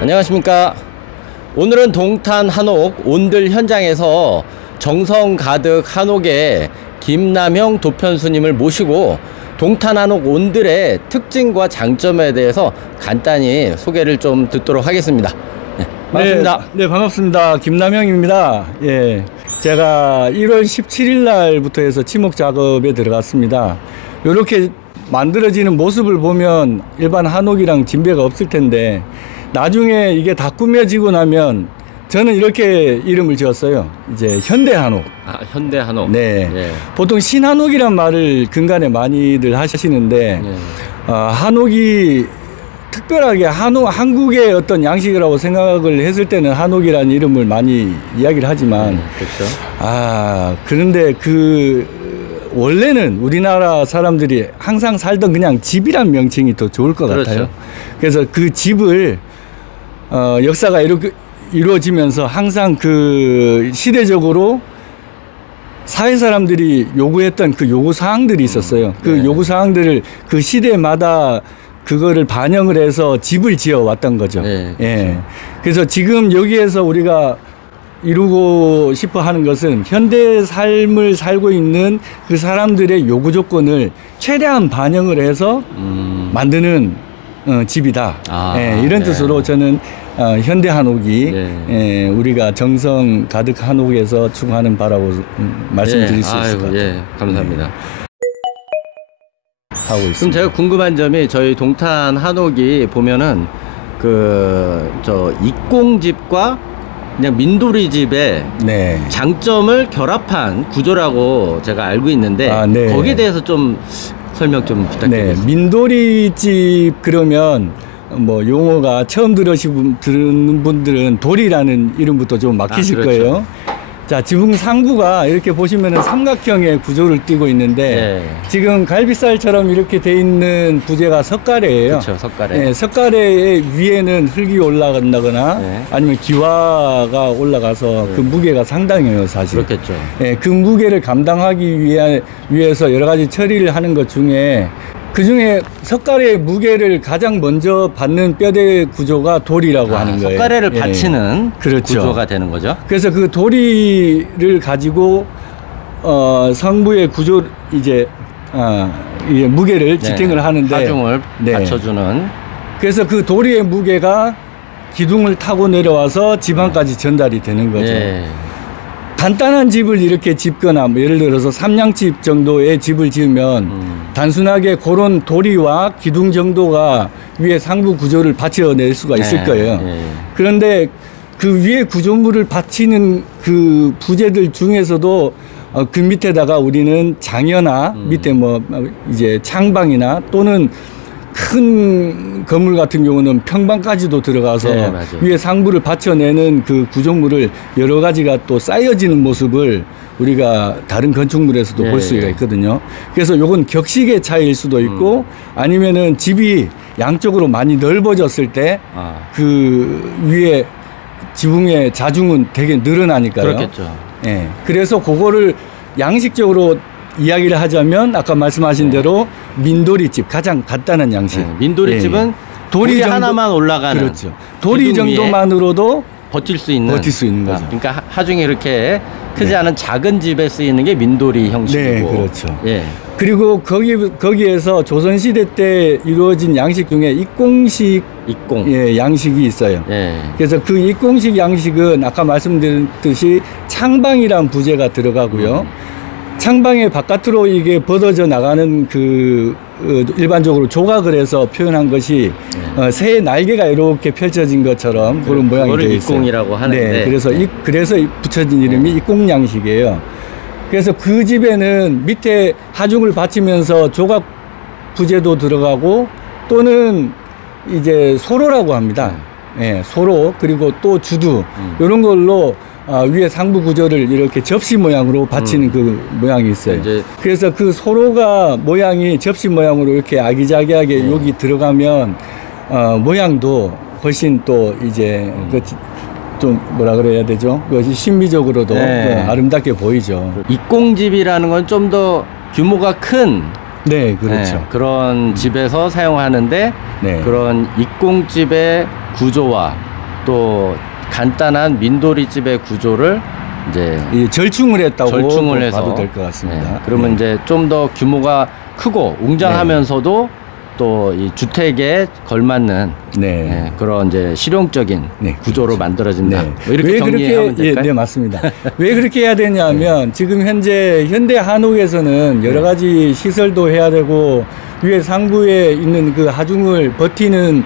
안녕하십니까. 오늘은 동탄 한옥 온들 현장에서 정성 가득 한옥의 김남형 도편수님을 모시고 동탄 한옥 온들의 특징과 장점에 대해서 간단히 소개를 좀 듣도록 하겠습니다. 네, 반갑습니다. 네, 반갑습니다. 김남형입니다. 예, 제가 1월 17일 날부터 해서 치목 작업에 들어갔습니다. 이렇게 만들어지는 모습을 보면 일반 한옥이랑 진배가 없을 텐데 나중에 이게 다 꾸며지고 나면 저는 이렇게 이름을 지었어요. 이제 현대한옥. 아, 현대한옥. 네. 예. 보통 신한옥이란 말을 근간에 많이들 하시는데 예. 한옥이 특별하게 한국의 어떤 양식이라고 생각을 했을 때는 한옥이라는 이름을 많이 이야기를 하지만 그렇죠. 그런데 원래는 우리나라 사람들이 항상 살던 그냥 집이란 명칭이 더 좋을 것 그렇죠. 같아요. 그래서 그 집을 역사가 이렇게 이루어지면서 항상 그 시대적으로 사회 사람들이 요구했던 그 요구 사항들이 있었어요. 그 네. 요구 사항들을 그 시대마다 그거를 반영을 해서 집을 지어 왔던 거죠. 네, 그렇죠. 예. 그래서 지금 여기에서 우리가 이루고 싶어 하는 것은 현대 삶을 살고 있는 그 사람들의 요구 조건을 최대한 반영을 해서 만드는 집이다. 예, 이런 네. 뜻으로 저는 현대 한옥이 네. 예, 우리가 정성 가득 한옥에서 추구하는 바라고 말씀드릴 수 있을 것 같아요. 예, 감사합니다. 하고 있습니다. 그럼 제가 궁금한 점이 저희 동탄 한옥이 보면은 익공집과 그냥 민돌이 집의 네. 장점을 결합한 구조라고 제가 알고 있는데 네. 거기에 대해서 좀 설명 좀 부탁드리겠습니다. 네, 민돌이집 그러면 뭐 용어가 처음 들은 분들은 돌이라는 이름부터 좀 막히실 그렇죠. 거예요. 자, 지붕 상부가 이렇게 보시면은 삼각형의 구조를 띠고 있는데 지금 갈비살처럼 이렇게 돼 있는 부재가 석가래예요. 그렇죠, 석가래. 네, 석가래의 위에는 흙이 올라간다거나 아니면 기와가 올라가서 그 무게가 상당해요, 사실. 그렇겠죠. 네, 그 무게를 감당하기 위해서 여러 가지 처리를 하는 것 중에 그중에 석가래의 무게를 가장 먼저 받는 뼈대 구조가 돌이라고 하는 거예요. 석가래를 받치는 그렇죠. 구조가 되는 거죠. 그래서 그 돌이를 가지고 성부의 구조 이제 무게를 지탱을 하는데 하중을 받쳐주는. 그래서 그 돌이의 무게가 기둥을 타고 내려와서 지방까지 전달이 되는 거죠. 간단한 집을 이렇게 짓거나 뭐 예를 들어서 삼량집 정도의 집을 지으면 단순하게 그런 도리와 기둥 정도가 위에 상부 구조를 받쳐낼 수가 있을 거예요. 그런데 그 위에 구조물을 받치는 그 부재들 중에서도 그 밑에다가 우리는 장여나 밑에 뭐 이제 창방이나 또는 큰 건물 같은 경우는 평방까지도 들어가서 위에 상부를 받쳐내는 그 구조물을 여러 가지가 또 쌓여지는 모습을 우리가 다른 건축물에서도 볼 수가 있거든요. 그래서 요건 격식의 차이일 수도 있고 아니면은 집이 양쪽으로 많이 넓어졌을 때 그 위에 지붕의 자중은 되게 늘어나니까요. 그렇겠죠. 예. 그래서 그거를 양식적으로 이야기를 하자면 아까 말씀하신 대로 민돌이집 가장 간단한 양식. 민돌이집은 돌이 하나만 올라가는. 그렇죠. 돌이 정도만으로도 버틸 수 있는 거죠. 그러니까 하중에 이렇게 크지 않은 작은 집에 쓰이는 게 민돌이 형식이고. 네, 그렇죠. 그리고 거기에서 조선시대 때 이루어진 양식 중에 입공식 양식이 있어요. 그래서 그 입공식 양식은 아까 말씀드렸듯이 창방이란 부재가 들어가고요. 창방의 바깥으로 이게 벗어져 나가는 그 일반적으로 조각을 해서 표현한 것이 새의 날개가 이렇게 펼쳐진 것처럼 그런 모양이 되어 있어요. 입공이라고 하는데. 네, 그래서 붙여진 이름이 입공양식이에요. 그래서 그 집에는 밑에 하중을 받치면서 조각 부재도 들어가고 또는 이제 소로라고 합니다. 소로 그리고 또 주두 이런 걸로 위에 상부 구조를 이렇게 접시 모양으로 받치는 그 모양이 있어요. 그래서 그 소로가 모양이 접시 모양으로 이렇게 아기자기하게 여기 들어가면 모양도 훨씬 또 이제 좀 뭐라 그래야 되죠? 그것이 심미적으로도 네. 아름답게 보이죠. 입공집이라는 건 좀 더 규모가 큰 네, 그렇죠. 그런 집에서 사용하는데 네. 그런 입공집의 구조와 또 간단한 민도리집의 구조를 이제 이 절충을 했다고 절충을 해서 봐도 될 것 같습니다. 그러면 네. 이제 좀 더 규모가 크고 웅장하면서도 또 이 주택에 걸맞는 네. 그런 이제 실용적인 네, 구조로 그렇죠. 만들어진다. 네. 뭐 이렇게 왜 정리하면 그렇게 될까요? 네, 맞습니다. 왜 그렇게 해야 되냐면 지금 현재 현대 한옥에서는 여러 가지 시설도 해야 되고 위에 상부에 있는 그 하중을 버티는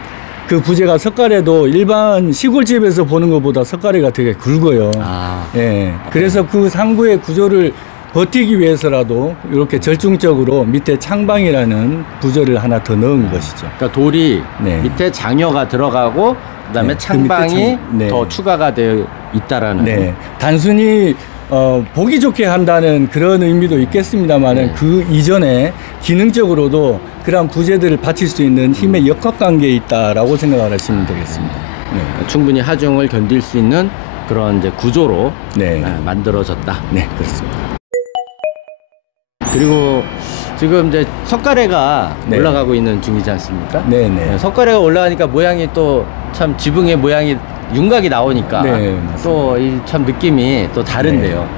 그 부재가 석가래도 일반 시골집에서 보는 것보다 석가래가 되게 굵어요. 아, 예. 그래서 그 상부의 구조를 버티기 위해서라도 이렇게 절충적으로 밑에 창방이라는 부조를 하나 더 넣은 것이죠. 그러니까 돌이 네. 밑에 장여가 들어가고 그다음에 네, 그 창방이 밑에 네. 더 추가가 되어 있다라는. 네. 단순히 보기 좋게 한다는 그런 의미도 있겠습니다만은 네. 그 이전에 기능적으로도 그런 부재들을 받칠 수 있는 힘의 역학관계에 있다라고 생각을 하시면 되겠습니다. 네. 충분히 하중을 견딜 수 있는 그런 이제 구조로 네. 만들어졌다. 네, 그렇습니다. 그리고 지금 이제 석가래가 네. 올라가고 있는 중이지 않습니까? 네, 네. 석가래가 올라가니까 모양이 또 참 지붕의 모양이 윤곽이 나오니까 네, 맞습니다. 또 이 참 느낌이 또 다른데요.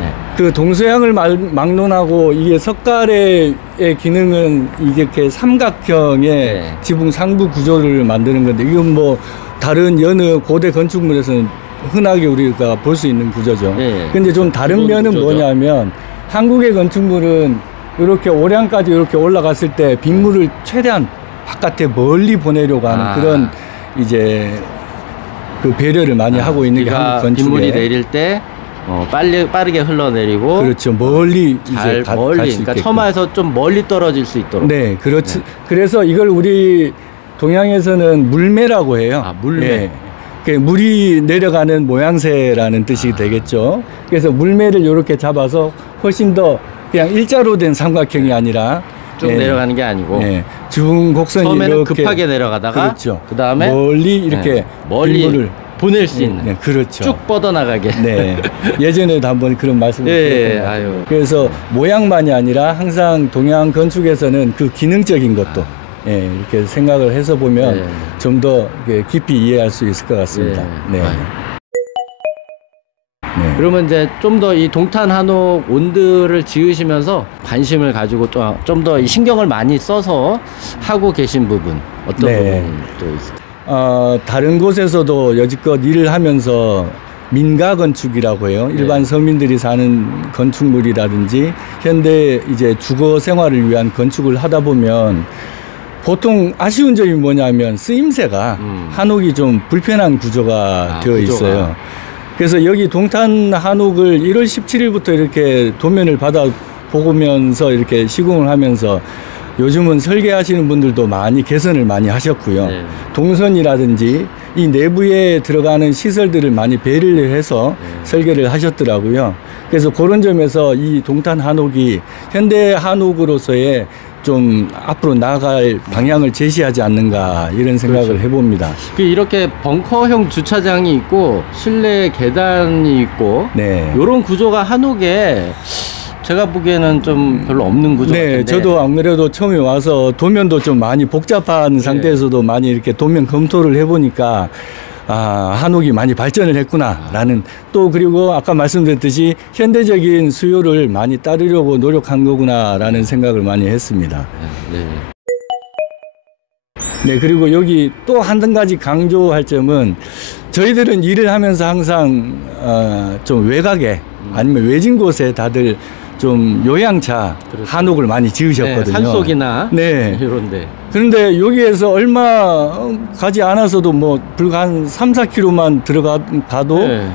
네. 그 동서양을 막론하고 이게 석가래의 기능은 이렇게 삼각형의 네. 지붕 상부 구조를 만드는 건데 이건 뭐 다른 여느 고대 건축물에서는 흔하게 우리가 볼 수 있는 구조죠. 네. 근데 좀 다른 기본 면은 구조죠. 뭐냐면 한국의 건축물은 이렇게 오량까지 이렇게 올라갔을 때 빗물을 최대한 바깥에 멀리 보내려고 하는 그런 이제 그 배려를 많이 하고 있는 게 한국 건축에. 빗물이 내릴 때 빠르게 흘러내리고 그렇죠. 멀리 잘 이제 멀리 갈 수 그러니까 있게끔. 처마에서 좀 멀리 떨어질 수 있도록. 네, 그렇죠. 그래서 이걸 우리 동양에서는 물매라고 해요. 아, 물매. 예. 그 물이 내려가는 모양새라는 뜻이 되겠죠. 그래서 물매를 이렇게 잡아서 훨씬 더 그냥 일자로 된 삼각형이 아니라 쭉 내려가는 게 아니고 예, 지붕 곡선이 처음에는 이렇게 급하게 내려가다가 그렇죠. 그다음에 멀리 이렇게 멀리 빗물을 보낼 수 있는 네, 그렇죠. 쭉 뻗어나가게. 네. 예전에도 한번 그런 말씀을 예, 드렸던 것 아유. 같아요. 그래서 모양만이 아니라 항상 동양 건축에서는 그 기능적인 것도 예, 이렇게 생각을 해서 보면 예. 좀 더 깊이 이해할 수 있을 것 같습니다. 예. 네. 아유. 네. 그러면 이제 좀 더 이 동탄 한옥 온들을 지으시면서 관심을 가지고 또 좀 더 이 신경을 많이 써서 하고 계신 부분 어떤 네. 부분이 또 있을까요? 다른 곳에서도 여지껏 일을 하면서 민가 건축이라고 해요. 일반 서민들이 사는 건축물이라든지 현대 이제 주거 생활을 위한 건축을 하다 보면 보통 아쉬운 점이 뭐냐면 쓰임새가 한옥이 좀 불편한 구조가 되어 구조가. 있어요. 그래서 여기 동탄 한옥을 1월 17일부터 이렇게 도면을 받아 보면서 이렇게 시공을 하면서 요즘은 설계하시는 분들도 많이 개선을 많이 하셨고요. 네. 동선이라든지 이 내부에 들어가는 시설들을 많이 배려를 해서 설계를 하셨더라고요. 그래서 그런 점에서 이 동탄 한옥이 현대 한옥으로서의 좀 앞으로 나아갈 방향을 제시하지 않는가 이런 생각을 그렇죠. 해봅니다. 이렇게 벙커형 주차장이 있고 실내 계단이 있고 네. 이런 구조가 한옥에 제가 보기에는 좀 별로 없는 구조 네, 같은데. 저도 안 그래도 처음에 와서 도면도 좀 많이 복잡한 상태에서도 많이 이렇게 도면 검토를 해보니까 한옥이 많이 발전을 했구나라는 또 그리고 아까 말씀드렸듯이 현대적인 수요를 많이 따르려고 노력한 거구나라는 생각을 많이 했습니다. 네. 네, 그리고 여기 또 한 가지 강조할 점은 저희들은 일을 하면서 항상 좀 외곽에 아니면 외진 곳에 다들 좀 요양차 그렇죠. 한옥을 많이 지으셨거든요. 네, 산속이나 네. 이런데. 그런데 여기에서 얼마 가지 않아서도 뭐 불과 한 3, 4km만 들어가도 네.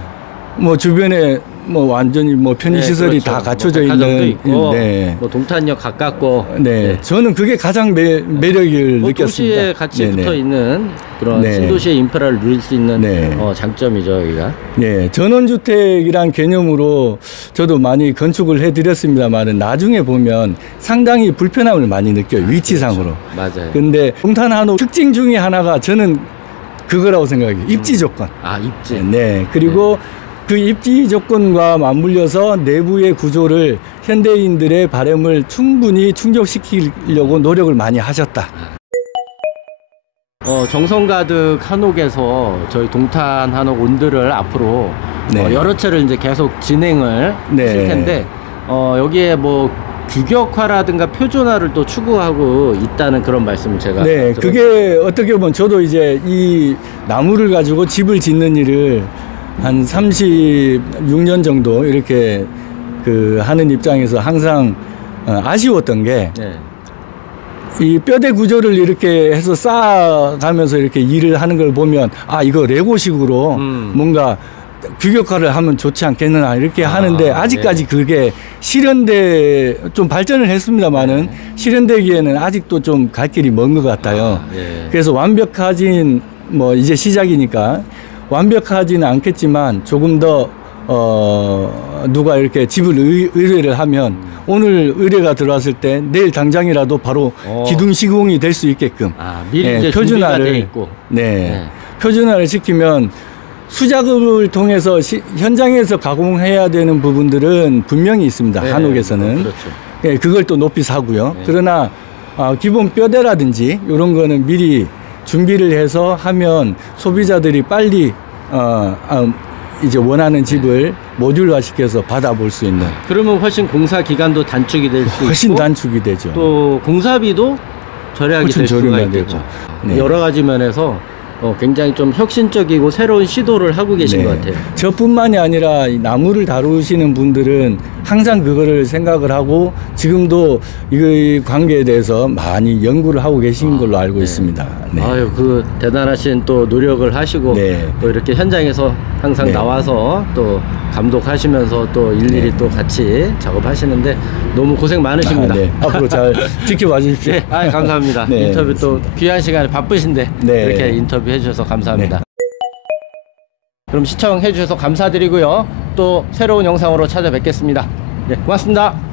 뭐 주변에 뭐 완전히 뭐 편의시설이 그렇죠. 다 갖춰져 백화점도 있는. 있고, 네. 뭐 동탄역 가깝고. 네. 저는 그게 가장 매력을 뭐 느꼈습니다. 도시에 같이 네네. 붙어 있는 그런 네. 신도시의 인프라를 누릴 수 있는 네. 장점이죠, 여기가. 네, 전원주택이란 개념으로 저도 많이 건축을 해드렸습니다만 나중에 보면 상당히 불편함을 많이 느껴요, 위치상으로. 맞아요. 근데 동탄 한옥 특징 중에 하나가 저는 그거라고 생각해요. 입지 조건. 아, 입지. 네. 그리고 그 입지 조건과 맞물려서 내부의 구조를 현대인들의 바람을 충분히 충족시키려고 노력을 많이 하셨다. 정성 가득 한옥에서 저희 동탄 한옥 온들을 앞으로 네. 여러 차례 이제 계속 진행을 네. 하실 텐데 여기에 뭐 규격화라든가 표준화를 또 추구하고 있다는 그런 말씀을 제가 네, 그게 어떻게 보면 저도 이제 이 나무를 가지고 집을 짓는 일을 한 36년 정도 이렇게 하는 입장에서 항상 아쉬웠던 게 네. 이 뼈대 구조를 이렇게 해서 쌓아가면서 이렇게 일을 하는 걸 보면 아 이거 레고식으로 뭔가 규격화를 하면 좋지 않겠느냐 이렇게 하는데 아직까지 그게 실현돼 좀 발전을 했습니다만은 실현되기에는 아직도 좀 갈 길이 먼 것 같아요. 예. 그래서 완벽하진 뭐 이제 시작이니까 완벽하지는 않겠지만 조금 더 누가 이렇게 집을 의뢰를 하면 오늘 의뢰가 들어왔을 때 내일 당장이라도 바로 기둥 시공이 될 수 있게끔 미리 이제 표준화를 있고 표준화를 시키면 수작업을 통해서 현장에서 가공해야 되는 부분들은 분명히 있습니다. 네, 한옥에서는 그렇죠. 예, 그걸 또 높이 사고요. 그러나 기본 뼈대라든지 이런 거는 미리 준비를 해서 하면 소비자들이 빨리 이제 원하는 집을 모듈화 시켜서 받아볼 수 있는 그러면 훨씬 공사 기간도 단축이 될 수 있고 훨씬 단축이 되죠. 또 공사비도 절약이 될 수가 저렴하게 있겠죠. 되고. 네. 여러 가지 면에서 굉장히 좀 혁신적이고 새로운 시도를 하고 계신 것 같아요. 저뿐만이 아니라 이 나무를 다루시는 분들은 항상 그거를 생각을 하고 지금도 이 관계에 대해서 많이 연구를 하고 계신 걸로 알고 있습니다. 네. 아유, 그 대단하신 또 노력을 하시고 또 이렇게 현장에서 항상 나와서 또 감독하시면서 또 일일이 또 같이 작업하시는데 너무 고생 많으십니다. 앞으로 잘 지켜봐 주십시오. 네, 감사합니다. 인터뷰 또 귀한 시간에 바쁘신데 이렇게 인터뷰 해주셔서 감사합니다. 그럼 시청해 주셔서 감사드리고요. 또 새로운 영상으로 찾아뵙겠습니다. 네, 고맙습니다.